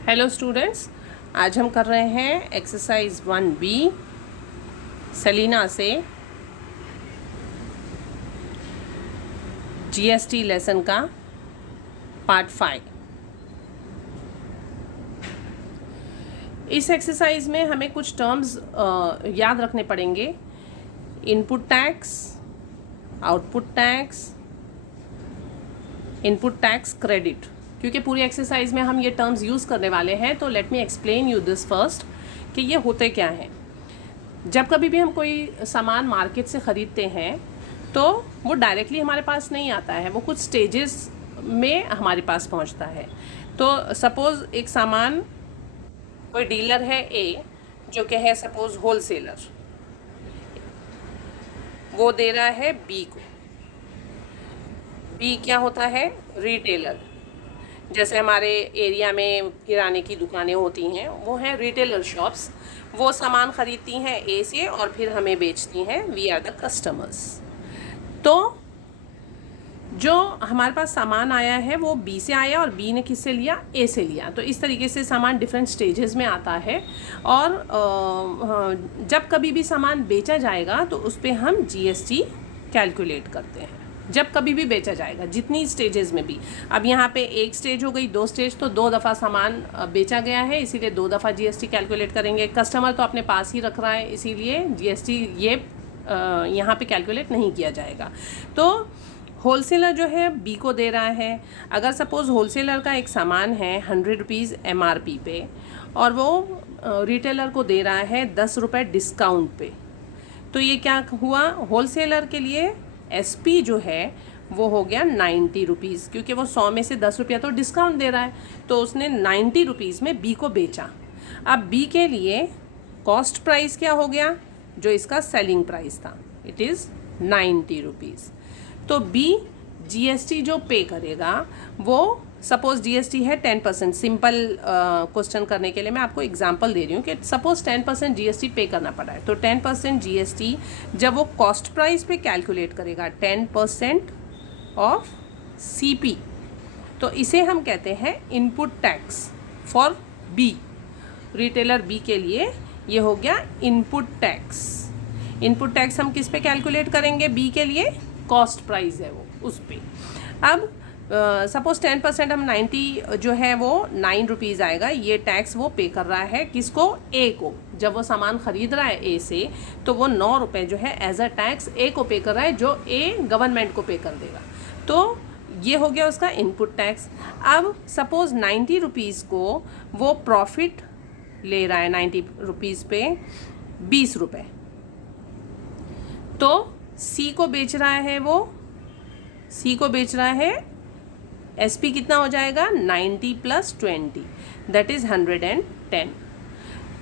Hello students, आज हम कर रहे हैं एक्सरसाइज 1B सेलिना से जीएसटी लेसन का पार्ट 5। इस एक्सरसाइज में हमें कुछ टर्म्स याद रखने पड़ेंगे। Input tax, output tax, input tax credit, क्योंकि पूरी एक्सरसाइज में हम ये टर्म्स यूज़ करने वाले हैं। तो let me explain you this first कि ये होते क्या हैं। जब कभी भी हम कोई सामान मार्केट से ख़रीदते हैं तो वो डायरेक्टली हमारे पास नहीं आता है, वो कुछ स्टेजेस में हमारे पास पहुंचता है। तो सपोज़ एक सामान कोई डीलर है ए, जो कि है सपोज़ होलसेलर, वो दे रहा है बी को। बी क्या होता है? रिटेलर। जैसे हमारे एरिया में किराने की दुकानें होती हैं, वो हैं रिटेलर शॉप्स। वो सामान ख़रीदती हैं ए से और फिर हमें बेचती हैं, वी आर द कस्टमर्स। तो जो हमारे पास सामान आया है वो बी से आया और बी ने किससे लिया? ए से लिया। तो इस तरीके से सामान डिफरेंट स्टेजेस में आता है और जब कभी भी सामान बेचा जाएगा तो उस पर हम जीएसटी कैलकुलेट करते हैं। जब कभी भी बेचा जाएगा, जितनी स्टेजेस में भी। अब यहाँ पे एक स्टेज हो गई, 2 स्टेज, तो 2 दफ़ा सामान बेचा गया है, इसीलिए 2 दफ़ा जीएसटी कैलकुलेट करेंगे। कस्टमर तो अपने पास ही रख रहा है, इसीलिए जीएसटी ये यहाँ पे कैलकुलेट नहीं किया जाएगा। तो होलसेलर जो है बी को दे रहा है। अगर सपोज़ होलसेलर का एक सामान है 100 रुपीज़ MRP पे और वो रिटेलर को दे रहा है 10 रुपये डिस्काउंट पे, तो ये क्या हुआ? होलसेलर के लिए SP जो है वो हो गया 90 रुपीज़, क्योंकि वो 100 में से 10 रुपया तो डिस्काउंट दे रहा है, तो उसने 90 रुपीज़ में बी को बेचा। अब बी के लिए कॉस्ट प्राइस क्या हो गया? जो इसका सेलिंग प्राइस था, इट इज़ 90 रुपीज़। तो बी जीएसटी जो पे करेगा वो, सपोज़ जीएसटी है 10%। सिंपल क्वेश्चन करने के लिए मैं आपको एग्जांपल दे रही हूँ कि सपोज़ 10% जीएसटी पे करना पड़ा है। तो 10% जीएसटी जब वो कॉस्ट प्राइस पे कैलकुलेट करेगा 10% ऑफ सीपी, तो इसे हम कहते हैं input tax for B. Retailer B के लिए ये हो गया इनपुट टैक्स। इनपुट टैक्स हम किस पे कैलकुलेट करेंगे? बी के लिए कॉस्ट प्राइस है वो, उस पर। अब सपोज़ 10% हम 90 जो है वो 9 रुपीज़ आएगा। ये टैक्स वो पे कर रहा है किसको? ए को। जब वो सामान ख़रीद रहा है ए से, तो वो 9 रुपये जो है एज अ टैक्स ए को पे कर रहा है, जो ए गवर्नमेंट को पे कर देगा। तो ये हो गया उसका इनपुट टैक्स। अब सपोज़ 90 रुपीज़ को वो प्रॉफिट ले रहा है 90 रुपीज़ पे 20 रुपये, तो सी को बेच रहा है, वो सी को बेच रहा है, SP कितना हो जाएगा? 90 + 20, दैट इज़ 110।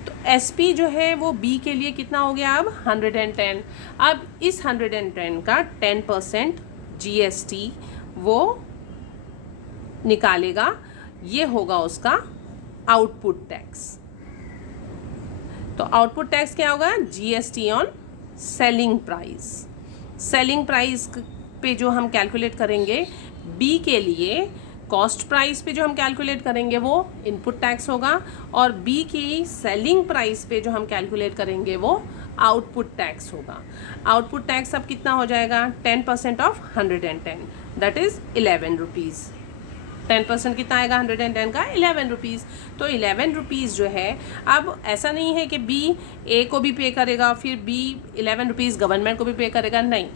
तो SP जो है वो B के लिए कितना हो गया? अब 110। अब इस 110 का 10% GST वो निकालेगा, ये होगा उसका आउटपुट टैक्स। तो आउटपुट टैक्स क्या होगा? GST on selling price. Selling price पे जो हम कैलकुलेट करेंगे बी के लिए, कॉस्ट प्राइस पे जो हम कैलकुलेट करेंगे वो इनपुट टैक्स होगा, और बी की सेलिंग प्राइस पे जो हम कैलकुलेट करेंगे वो आउटपुट टैक्स होगा। आउटपुट टैक्स अब कितना हो जाएगा? 10% ऑफ 110, दैट इज़ 11 रुपीज़। 10% कितना आएगा 110 का? 11 रुपीज़। तो 11 रुपीज़ जो है, अब ऐसा नहीं है कि बी ए को भी पे करेगा फिर बी 11 रुपीज़ गवर्नमेंट को भी पे करेगा, नहीं,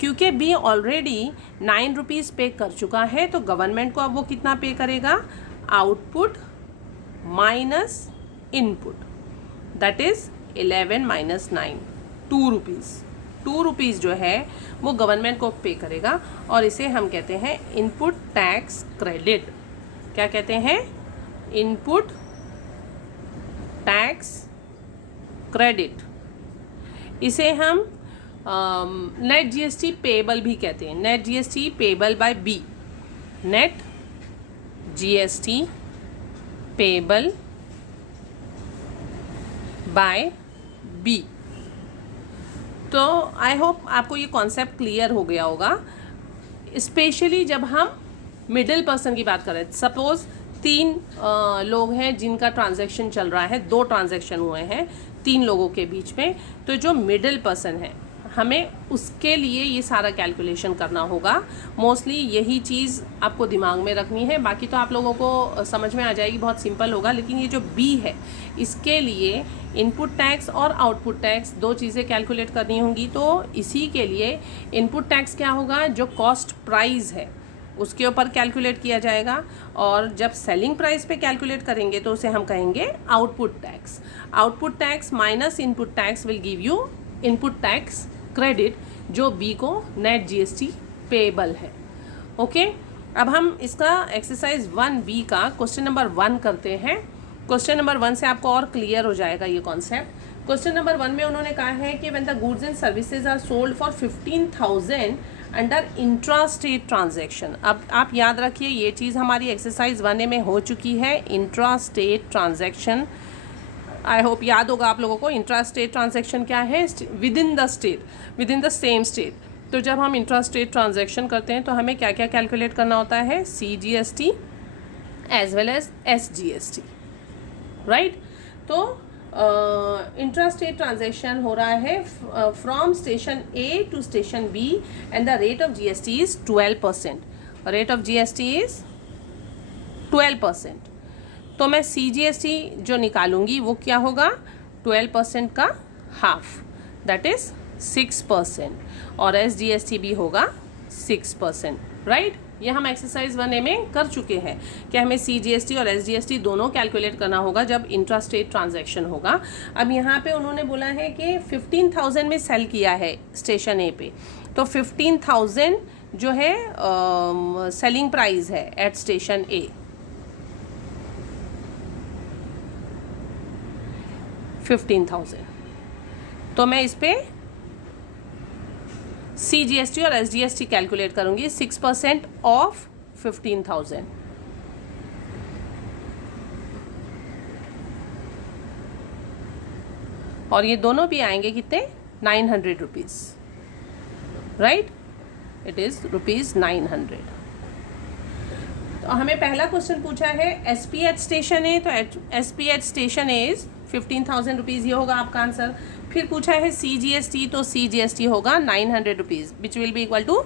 क्योंकि बी ऑलरेडी 9 रुपीज़ पे कर चुका है, तो गवर्नमेंट को अब वो कितना पे करेगा? Output minus input, that is 11 - 9, 2 rupees. 2 rupees जो है वो गवर्नमेंट को पे करेगा, और इसे हम कहते हैं इनपुट टैक्स क्रेडिट। क्या कहते हैं? Input tax credit. इसे हम नेट जीएसटी पेबल भी कहते हैं। Net GST payable by B, net GST payable by B. तो आई होप आपको ये कॉन्सेप्ट क्लियर हो गया होगा, स्पेशली जब हम मिडिल पर्सन की बात करें। सपोज 3 लोग हैं जिनका ट्रांजैक्शन चल रहा है, 2 ट्रांजैक्शन हुए हैं 3 लोगों के बीच में, तो जो मिडिल पर्सन है हमें उसके लिए ये सारा कैलकुलेशन करना होगा। मोस्टली यही चीज़ आपको दिमाग में रखनी है, बाकी तो आप लोगों को समझ में आ जाएगी, बहुत सिंपल होगा। लेकिन ये जो बी है इसके लिए इनपुट टैक्स और आउटपुट टैक्स 2 चीज़ें कैलकुलेट करनी होंगी। तो इसी के लिए इनपुट टैक्स क्या होगा, जो कॉस्ट प्राइस है उसके ऊपर कैलकुलेट किया जाएगा, और जब सेलिंग प्राइस पे कैलकुलेट करेंगे तो उसे हम कहेंगे output tax. Output tax minus input tax will give you input tax credit, जो बी को नेट जीएसटी पेएबल है। ओके, अब हम इसका एक्सरसाइज 1B का क्वेश्चन नंबर 1 करते हैं। क्वेश्चन नंबर 1 से आपको और क्लियर हो जाएगा ये कॉन्सेप्ट। क्वेश्चन नंबर 1 में उन्होंने कहा है कि when the goods and services are sold for 15,000 under intra state transaction. अब आप याद रखिए ये चीज़ हमारी एक्सरसाइज 1A में हो चुकी है, intra state transaction. I hope याद होगा आप लोगों को इंट्रा स्टेट ट्रांजैक्शन क्या है, with in the state, with in the same state. तो जब हम इंट्रा स्टेट ट्रांजैक्शन करते हैं तो हमें क्या क्या कैलकुलेट करना होता है, CGST as well as SGST, right. तो इंट्रा स्टेट ट्रांजैक्शन हो रहा है from station A to station B and the rate of GST is 12%। Rate of GST is 12%। तो मैं CGST जो निकालूंगी वो क्या होगा, 12% का हाफ, दैट इज 6%, और SGST भी होगा 6%, राइट। ये हम एक्सरसाइज 1A में कर चुके हैं कि हमें CGST और SGST दोनों कैलकुलेट करना होगा जब इंट्रा स्टेट ट्रांजैक्शन होगा। अब यहाँ पे उन्होंने बोला है कि 15,000 में सेल किया है स्टेशन A पे, तो 15,000 जो है सेलिंग प्राइस है एट स्टेशन A। 15,000, तो मैं इस पे CGST और SGST कैलकुलेट करूंगी। 6% ऑफ 15,000, और ये दोनों भी आएंगे कितने, 900 rupees, right. It is rupees 900। तो हमें पहला क्वेश्चन पूछा है SP एट स्टेशन A, तो SP at station A is 15,000 rupees, ये होगा आपका आंसर। फिर पूछा है CGST, तो CGST होगा 900 rupees, which will be equal to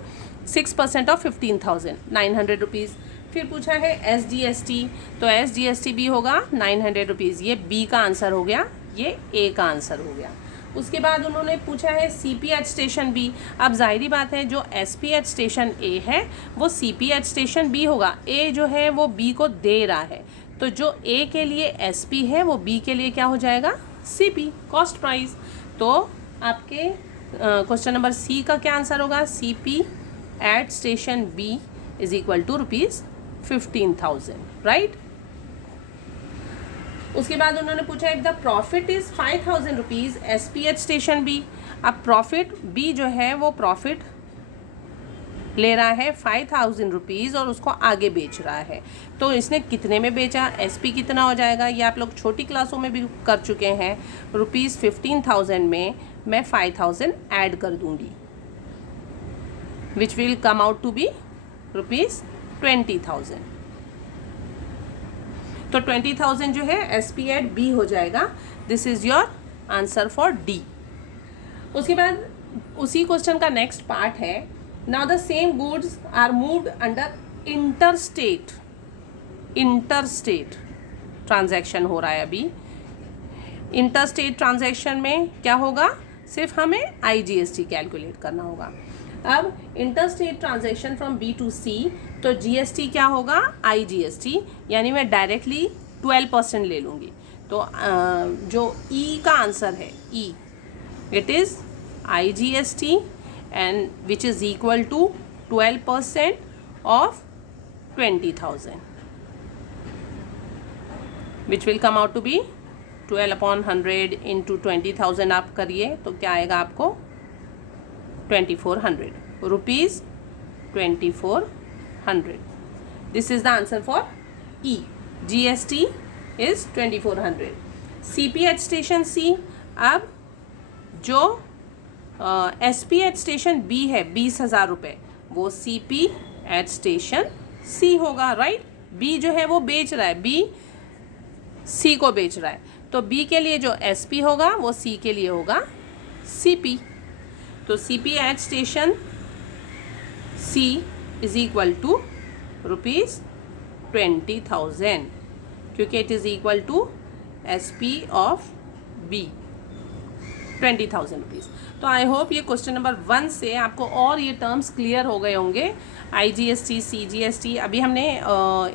6% of 15,000, 900 rupees. फिर पूछा है SGST, तो SGST भी होगा 900 रुपीज़। ये B का आंसर हो गया, ये A का आंसर हो गया। उसके बाद उन्होंने पूछा है CP एट स्टेशन B। अब जाहिर बात है जो SP एट स्टेशन A है वो CP एट स्टेशन B होगा। A जो है वो B को दे रहा है, तो जो A के लिए SP है वो B के लिए क्या हो जाएगा, CP, कॉस्ट प्राइस। तो आपके क्वेश्चन नंबर C का क्या आंसर होगा, CP at station B is equal to rupees 15,000, right. उसके बाद उन्होंने पूछा if the profit is 5,000 rupees SP at station B। अब प्रॉफिट B जो है वो प्रॉफिट ले रहा है 5,000 रुपीज़ और उसको आगे बेच रहा है, तो इसने कितने में बेचा, SP कितना हो जाएगा, ये आप लोग छोटी क्लासों में भी कर चुके हैं। रुपीज़ 15,000 में मैं 5,000 ऐड कर दूंगी, which will come out to be rupees 20,000। तो 20,000 जो है SP एट B हो जाएगा। This is your answer for D। उसके बाद उसी क्वेश्चन का नेक्स्ट पार्ट है, now the same goods are moved under interstate transaction हो रहा है अभी। इंटरस्टेट ट्रांजैक्शन में क्या होगा, सिर्फ हमें IGST कैलकुलेट करना होगा। अब interstate transaction from B to C, तो GST क्या होगा, IGST, यानी मैं डायरेक्टली 12% ले लूँगी। तो जो E का आंसर है, E, it is IGST and which is equal to 12% of 20,000, which will come out to be 12 upon 100 into 20,000। आप करिए तो क्या आएगा आपको, 2400 rupees, 2400। This is the answer for E। GST is 2400। CP at station C, अब जो SP at station B है 20,000 रुपये, वो CP एट स्टेशन C होगा, राइट। बी जो है वो बेच रहा है, बी सी को बेच रहा है, तो बी के लिए जो एस पी होगा वो सी के लिए होगा सी पी। तो C P at station C is equal to ₹20,000, क्योंकि it is equal to S P of B 20,000 rupees. तो आई होप ये क्वेश्चन नंबर 1 से आपको और ये टर्म्स क्लियर हो गए होंगे। IGST, CGST, अभी हमने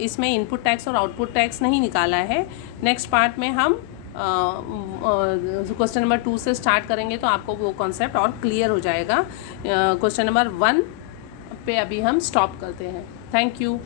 इसमें इनपुट टैक्स और आउटपुट टैक्स नहीं निकाला है। नेक्स्ट पार्ट में हम क्वेश्चन नंबर 2 से स्टार्ट करेंगे, तो आपको वो कॉन्सेप्ट और क्लियर हो जाएगा। क्वेश्चन नंबर 1 पे अभी हम स्टॉप करते हैं। Thank you.